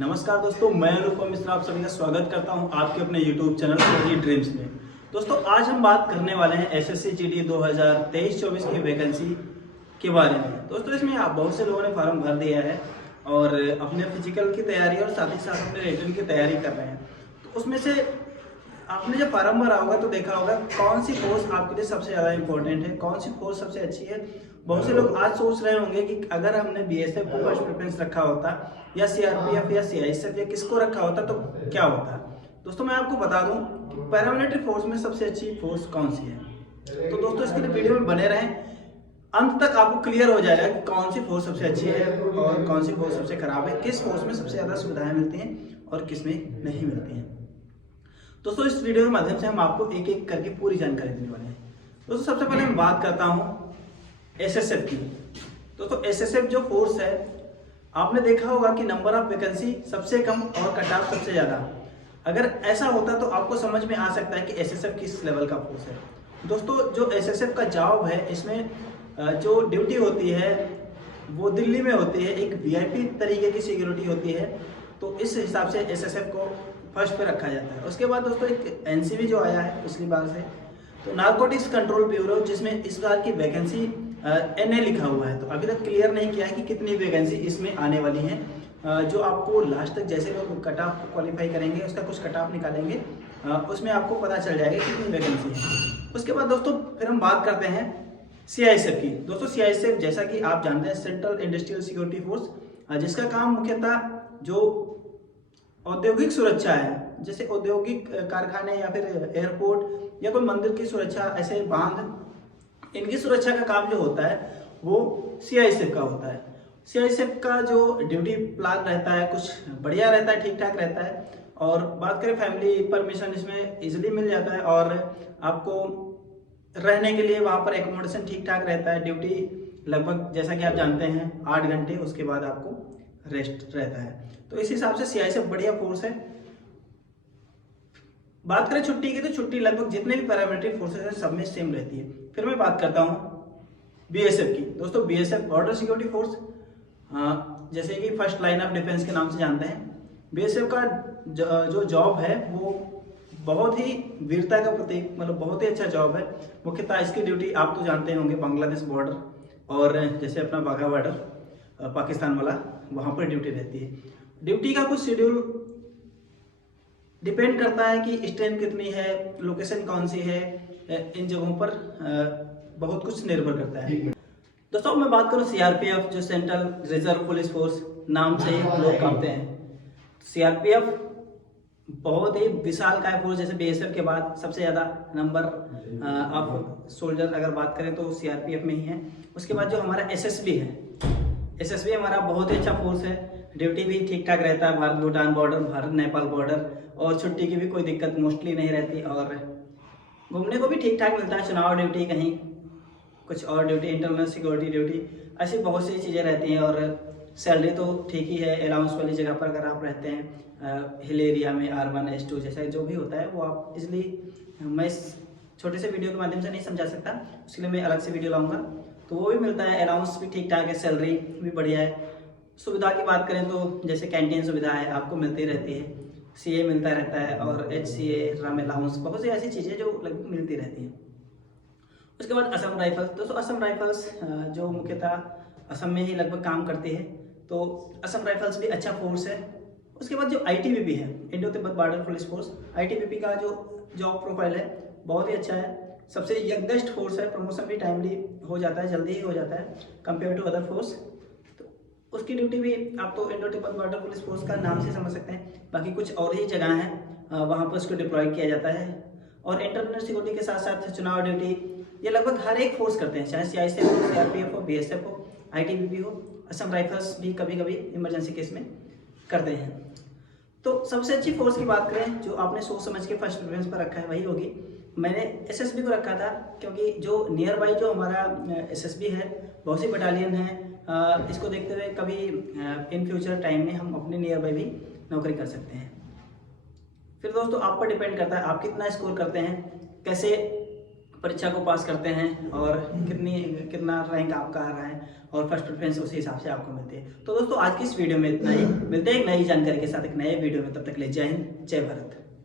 नमस्कार दोस्तों, मैं अनुपम मिश्रा आप सभी का स्वागत करता हूं आपके अपने YouTube चैनल फौजी ड्रीम्स में। दोस्तों आज हम बात करने वाले हैं एसएससी जीडी 2023-24 की वैकेंसी के बारे में। दोस्तों इसमें आप बहुत से लोगों ने फॉर्म भर दिया है और अपने फिजिकल की तैयारी और साथ ही साथ अपने रिटन की तैयारी कर रहे हैं। तो उसमें से आपने जब फॉर्म भरा होगा तो देखा होगा कौन सी पोस्ट आपके लिए सबसे ज़्यादा इंपॉर्टेंट है, कौन सी पोस्ट सबसे अच्छी है। बहुत से लोग आज सोच रहे होंगे कि अगर हमने बीएसएफ को फर्स्ट प्रेफरेंस रखा होता या सीआरपीएफ या सीआईएसएफ या किसको रखा होता तो क्या होता। दोस्तों मैं आपको बता दूं कि पैरामिलिट्री फोर्स में सबसे अच्छी फोर्स कौन सी है। तो दोस्तों इसके लिए वीडियो में बने रहें, अंत तक आपको क्लियर हो जाएगा कि कौन सी फोर्स सबसे अच्छी है और कौन सी फोर्स सबसे खराब है, किस फोर्स में सबसे ज़्यादा सुविधाएं मिलती हैं और किस में नहीं मिलती हैं। दोस्तों इस वीडियो के माध्यम से हम आपको एक एक करके पूरी जानकारी देने वाले हैं। दोस्तों सबसे पहले मैं बात करता हूँ एसएसएफ की। दोस्तों एसएसएफ जो फोर्स है, आपने देखा होगा कि नंबर ऑफ वैकेंसी सबसे कम और कट ऑफ सबसे ज़्यादा। अगर ऐसा होता तो आपको समझ में आ सकता है कि एसएसएफ किस लेवल का फोर्स है। दोस्तों जो एसएसएफ का जॉब है, इसमें जो ड्यूटी होती है वो दिल्ली में होती है, एक वीआईपी तरीके की सिक्योरिटी होती है। तो इस हिसाब से एसएसएफ को फर्स्ट पे रखा जाता है। उसके बाद दोस्तों एक एनसीबी जो आया है पिछली बार से, तो नारकोटिक्स कंट्रोल ब्यूरो, जिसमें इस बार की वैकेंसी एनए लिखा हुआ है। तो अभी तक क्लियर नहीं किया है कि कितनी वैकेंसी इसमें आने वाली है। जो आपको लास्ट तक जैसे लोग कट ऑफ को क्वालिफाई करेंगे उसका कुछ कट ऑफ निकालेंगे, उसमें आपको पता चल जाएगा कितनी वैकेंसी है। उसके बाद दोस्तों फिर हम बात करते हैं सीआईएसएफ की। दोस्तों सीआईएसएफ जैसा कि आप जानते हैं सेंट्रल इंडस्ट्रियल सिक्योरिटी फोर्स, जिसका काम मुख्यतः जो औद्योगिक सुरक्षा है, जैसे औद्योगिक कारखाने या फिर एयरपोर्ट या कोई मंदिर की सुरक्षा, ऐसे बांध, इनकी सुरक्षा का काम जो होता है वो सीआईएसएफ का होता है। सीआईएसएफ का जो ड्यूटी प्लान रहता है कुछ बढ़िया रहता है, ठीक ठाक रहता है। और बात करें फैमिली परमिशन, इसमें इजीली मिल जाता है और आपको रहने के लिए वहाँ पर एकोमोडेशन ठीक ठाक रहता है। ड्यूटी लगभग जैसा कि आप जानते हैं 8 घंटे, उसके बाद आपको रेस्ट रहता है। तो इस हिसाब से सीआईएसएफ बढ़िया फोर्स है। बात करें छुट्टी की, तो छुट्टी लगभग जितने भी पैरामिलिट्री फोर्सेस हैं सब में सेम रहती है। फिर मैं बात करता हूँ बीएसएफ की। दोस्तों बीएसएफ बॉर्डर सिक्योरिटी फोर्स, जैसे कि फर्स्ट लाइन ऑफ डिफेंस के नाम से जानते हैं। बीएसएफ का जो जॉब है वो बहुत ही वीरता का प्रतीक, मतलब बहुत ही अच्छा जॉब है। मुख्यतः इसकी ड्यूटी आप तो जानते होंगे बांग्लादेश बॉर्डर और जैसे अपना वाघा बॉर्डर पाकिस्तान वाला, वहाँ पर ड्यूटी रहती है। ड्यूटी का कुछ शेड्यूल डिपेंड करता है कि स्ट्रेंथ कितनी है, लोकेशन कौन सी है, इन जगहों पर बहुत कुछ निर्भर करता है। दोस्तों मैं बात करूं सीआरपीएफ, जो सेंट्रल रिजर्व पुलिस फोर्स नाम से लोग कहते हैं। सीआरपीएफ बहुत ही विशाल काय फोर्स, जैसे बीएसएफ के बाद सबसे ज़्यादा नंबर ऑफ सोल्जर अगर बात करें तो सीआरपीएफ में ही है। उसके बाद जो हमारा एसएसबी है, एसएसबी हमारा बहुत ही अच्छा फोर्स है। ड्यूटी भी ठीक ठाक रहता है, भारत भूटान बॉर्डर, भारत नेपाल बॉर्डर, और छुट्टी की भी कोई दिक्कत मोस्टली नहीं रहती और घूमने को भी ठीक ठाक मिलता है। चुनाव ड्यूटी, कहीं कुछ और ड्यूटी, इंटरनल सिक्योरिटी ड्यूटी, ऐसी बहुत सी चीज़ें रहती हैं। और सैलरी तो ठीक ही है। अलाउंस वाली जगह पर अगर आप रहते हैं हिल एरिया में, R1 S2 जैसा जो भी होता है वो आप इजली, मैं इस छोटे से वीडियो के माध्यम से नहीं समझा सकता, उसके लिए मैं अलग से वीडियो लाऊंगा। तो वो भी मिलता है, अलाउंस भी ठीक ठाक है, सैलरी भी बढ़िया है। सुविधा की बात करें तो जैसे कैंटीन सुविधा है आपको मिलती रहती है, सीए मिलता रहता है और HCA, राम अलाउंस, बहुत सी ऐसी चीज़ें जो मिलती रहती हैं। उसके बाद असम राइफल्स। दोस्तों असम राइफल्स जो मुख्यतः असम में ही लगभग काम करती है, तो असम राइफल्स भी अच्छा फोर्स है। उसके बाद जो ITBP है, Indo Tibet border police force, ITBP का जो जॉब प्रोफाइल है बहुत ही अच्छा है। सबसे यंगेस्ट फोर्स है, प्रमोशन भी टाइमली हो जाता है, जल्दी ही हो जाता है कंपेयर टू अदर फोर्स। उसकी ड्यूटी भी आप तो Indo Tibet border police force का नाम से समझ सकते हैं। बाकी कुछ और ही जगह हैं वहाँ पर उसको डिप्लॉय किया जाता है। और इंटरनल सिक्योरिटी के साथ साथ चुनाव ड्यूटी ये लगभग हर एक फोर्स करते हैं, चाहे सीआईएसएफ हो, सीआरपीएफ हो, बीएसएफ हो, ITBP हो, असम राइफल्स भी कभी कभी इमरजेंसी केस में करते हैं। तो सबसे अच्छी फोर्स की बात करें जो आपने सोच समझ के फर्स्ट प्रेफरेंस पर रखा है वही होगी। मैंने एसएसबी को रखा था क्योंकि जो नियर बाई जो हमारा एसएसबी है, बहुत सी बटालियन है, इसको देखते हुए कभी इन फ्यूचर टाइम में हम अपने नियर बाई भी नौकरी कर सकते हैं। फिर दोस्तों आप पर डिपेंड करता है आप कितना स्कोर करते हैं, कैसे परीक्षा को पास करते हैं और कितना रैंक आपका आ रहा है और फर्स्ट प्रेफरेंस उसी हिसाब से आपको मिलती है। तो दोस्तों आज की इस वीडियो में इतना ही, मिलते हैं एक नई जानकारी के साथ एक नए वीडियो में, तब तक ले जय हिंद जय भारत।